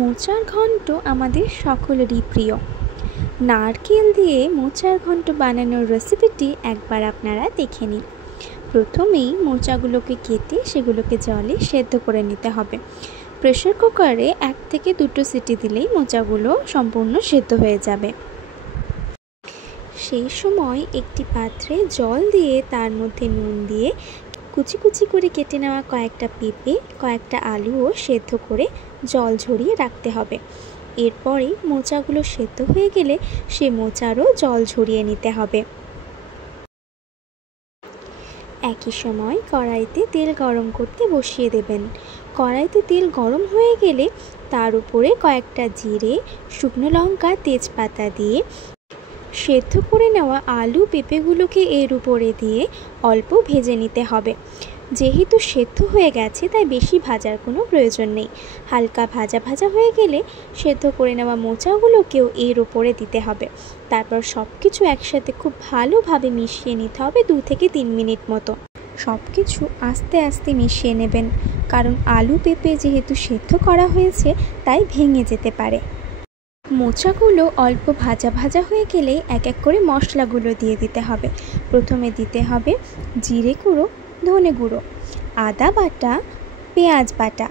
মোচার ঘন্ট আমাদের সকলেরই প্রিয়। নারকেল দিয়ে মোচার ঘন্ট বানানোর রেসিপিটি একবার আপনারা দেখে নিন। প্রথমেই মোচাগুলোকে কেটে সেগুলোকে জলে সেদ্ধ করে নিতে হবে। প্রেসার কুকারে 1 থেকে 2টো সিটি দিলেই মোচাগুলো সম্পূর্ণ সেদ্ধ হয়ে যাবে। সেই সময় একটি পাত্রে জল দিয়ে তার মধ্যে নুন দিয়ে কুচি কুচি করে কেটে নেওয়া কয়েকটা পেঁপে, কয়েকটা আলুও সেদ্ধ করে জল ঝরিয়ে রাখতে হবে। এরপরে মোচাগুলো সেদ্ধ হয়ে গেলে সে মোচারও জল ঝরিয়ে নিতে হবে। একই সময় কড়াইতে তেল গরম করতে বসিয়ে দেবেন। কড়াইতে তেল গরম হয়ে গেলে তার উপরে কয়েকটা জিরে, শুকনো লঙ্কা, তেজপাতা দিয়ে সেদ্ধ করে নেওয়া আলু পেঁপেগুলোকে এর উপরে দিয়ে অল্প ভেজে নিতে হবে। যেহেতু সেদ্ধ হয়ে গেছে তাই বেশি ভাজার কোনো প্রয়োজন নেই। হালকা ভাজা ভাজা হয়ে গেলে সেদ্ধ করে নেওয়া মোচাগুলোকেও এর উপরে দিতে হবে। তারপর সব কিছু একসাথে খুব ভালোভাবে মিশিয়ে নিতে হবে 2 থেকে 3 মিনিট মতো। সব কিছু আস্তে আস্তে মিশিয়ে নেবেন, কারণ আলু পেঁপে যেহেতু সেদ্ধ করা হয়েছে তাই ভেঙে যেতে পারে। মোচাগুলো অল্প ভাজা ভাজা হয়ে গেলে এক এক করে মশলাগুলো দিয়ে দিতে হবে। প্রথমে দিতে হবে জিরে গুঁড়ো, ধনে গুঁড়ো, আদা বাটা, পেঁয়াজ বাটা।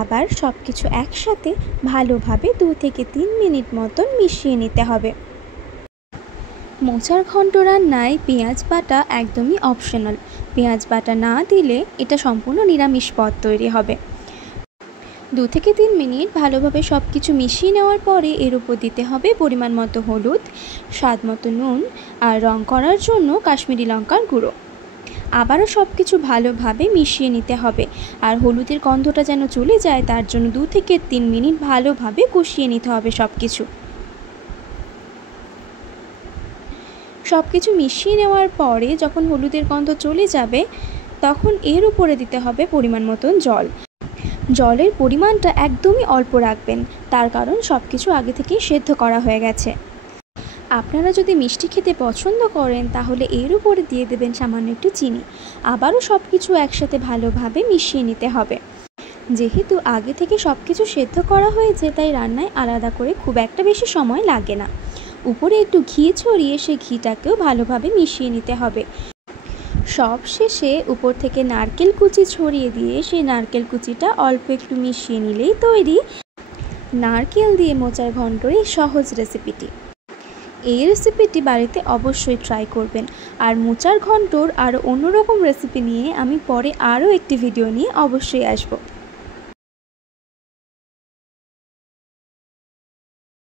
আবার সব কিছু একসাথে ভালোভাবে 2 থেকে 3 মিনিট মতন মিশিয়ে নিতে হবে। মোচার ঘন্ট রান্নায় পেঁয়াজ বাটা একদমই অপশনাল। পেঁয়াজ বাটা না দিলে এটা সম্পূর্ণ নিরামিষ পদ তৈরি হবে। 2 থেকে 3 মিনিট ভালোভাবে সব কিছু মিশিয়ে নেওয়ার পরে এর উপর দিতে হবে পরিমাণ মতো হলুদ, স্বাদ মতো নুন আর রং করার জন্য কাশ্মীরি লঙ্কার গুঁড়ো। আবারও সব কিছু ভালোভাবে মিশিয়ে নিতে হবে। আর হলুদের গন্ধটা যেন চলে যায় তার জন্য 2 থেকে 3 মিনিট ভালোভাবে কষিয়ে নিতে হবে সব কিছু মিশিয়ে নেওয়ার পরে যখন হলুদের গন্ধ চলে যাবে তখন এর উপরে দিতে হবে পরিমাণ মতন জল। জলের পরিমাণটা একদমই অল্প রাখবেন, তার কারণ সব কিছু আগে থেকেই সেদ্ধ করা হয়ে গেছে। আপনারা যদি মিষ্টি খেতে পছন্দ করেন তাহলে এর উপরে দিয়ে দেবেন সামান্য একটু চিনি। আবারও সব কিছু একসাথে ভালোভাবে মিশিয়ে নিতে হবে। যেহেতু আগে থেকে সব কিছু সেদ্ধ করা হয়েছে তাই রান্নায় আলাদা করে খুব একটা বেশি সময় লাগে না। উপরে একটু ঘি ছড়িয়ে সেই ঘিটাকেও ভালোভাবে মিশিয়ে নিতে হবে। সব শেষে উপর থেকে নারকেল কুচি ছড়িয়ে দিয়ে সেই নারকেল কুচিটা অল্প একটু মিশিয়ে নিলেই তৈরি নারকেল দিয়ে মোচার ঘন্টর এই সহজ রেসিপিটি। এই রেসিপিটি বাড়িতে অবশ্যই ট্রাই করবেন। আর মোচার ঘন্টর আরও অন্যরকম রেসিপি নিয়ে আমি পরে আরও একটি ভিডিও নিয়ে অবশ্যই আসবো।